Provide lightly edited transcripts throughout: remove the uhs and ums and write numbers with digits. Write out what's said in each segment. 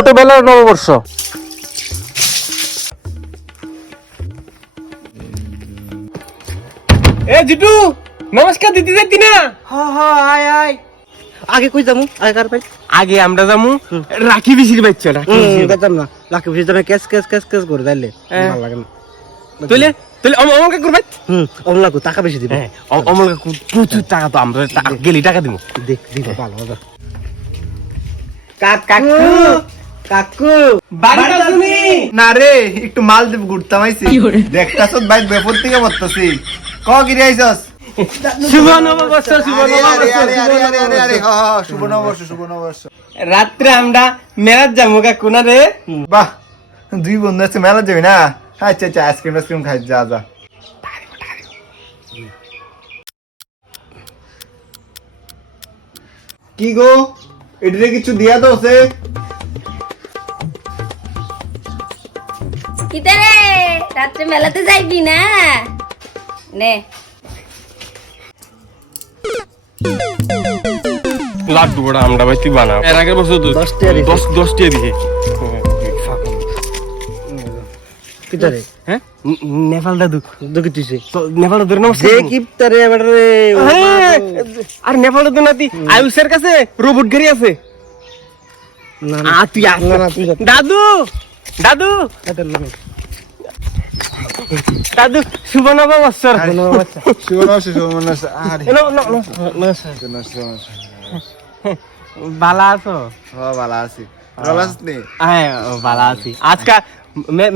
ছোটবেলার নববর্ষ। এ জিটু, নমস্কার দিতে যাচ্ছি না? আয় আয় আগে কই যামু আগে কার ভাই আগে আমরা যামু রাখি বিশির বাচ্চা। গেতাম না লাকি বুঝি তুমি কেস কেস কেস কেস করে তাইলে ভালো লাগে না তুইলে তুইলে অমল কাকুর ভাই। অমলা কো টাকা বেশি দিবে অমল কাকু প্রচুর টাকা, তো আমরা গেলি টাকা দিব। দেখ দিব ভালো হবে কাকু কাকু বাড়িটা শুনি না রে, একটু মাল দেব ঘুরতাম আইছি। দেখতাছ বাইক বেপর থেকে বলতাছি ক গিরে আইছস। শুভ নববর্ষ, শুভ নববর্ষ। শুভ নববর্ষ, শুভ নববর্ষ। রাত্রে আমরা মেলার যাবো কাকু না রে। বাহ, দুই বন্ধু আছে মেলা যাবি না? আচ্ছা আচ্ছা, আইসক্রিম আইসক্রিম খাই, যা যা। কি গো, এটারে কিছু দিয়া তো সে? কিতে রে রাত্রে মেলাতে যাইবি না? নে লাড্ডু বড়া আমরা ভাই তুই বানাও। এর আগের বছর 10 টাকা দিছে। 10 টাকা দিয়ে কিতারে হ্যাঁ নেপাল দাদু দুকি তুইছে তো নেপাল দাদুর নমস্কার। যে কিপতারে এবারে আর নেপাল দাদু নাতি আয়ুষের কাছে রোবট গাড়ি আছে। না তুই আস না তুই যা দাদু, দাদু, এত না দাদু শুভ নববর্ষ। শুভ নববর্ষ, শুভ নববর্ষ। আরে ভালো আছো? ভালো আছি, ভালো আছিস নি? হ্যাঁ ভালো আছি। আজকে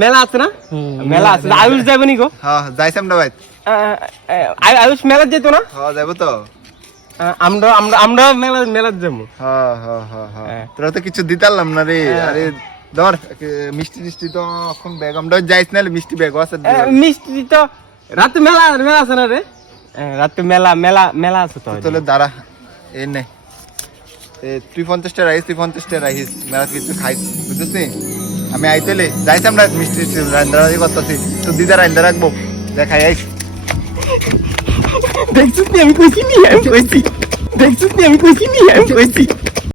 মেলা আছে না? মেলা আছে, আয়ুষ যাবে নি গো? হ্যাঁ যাইছাম না ভাই। আয়ুষ মেলা যেত না? হ্যাঁ যাবো তো। আমরা আমরা আমরা মেলা মেলা যাবো। হ্যাঁ হ্যাঁ হ্যাঁ হ্যাঁ, তোরা তো কিছু দিতারলাম না রে। আরে ধর মিষ্টি টিষ্টি তো এখন ব্যাগ আমরা যাইছ না, মিষ্টি ব্যাগ আছে। মিষ্টি তো রাতে মেলা মেলা আছে না রে? রাতে মেলা মেলা মেলা আছে তো। তোলে দাঁড়া, এই নে তুই 50 টাকা রাখিস, তুই 50 টাকা রাখিস, মেলা কিছু খাইস, বুঝছিস নি? আমি আইতেলে যাইতাম না, মিষ্টি রান্দারাজি করতেছি, তো দিদা রান্দা রাখবো, দেখাই আইস। দেখছিস নি আমি কইছি নি, আমি কইছি। দেখছিস নি আমি কইছি নি, আমি কইছি।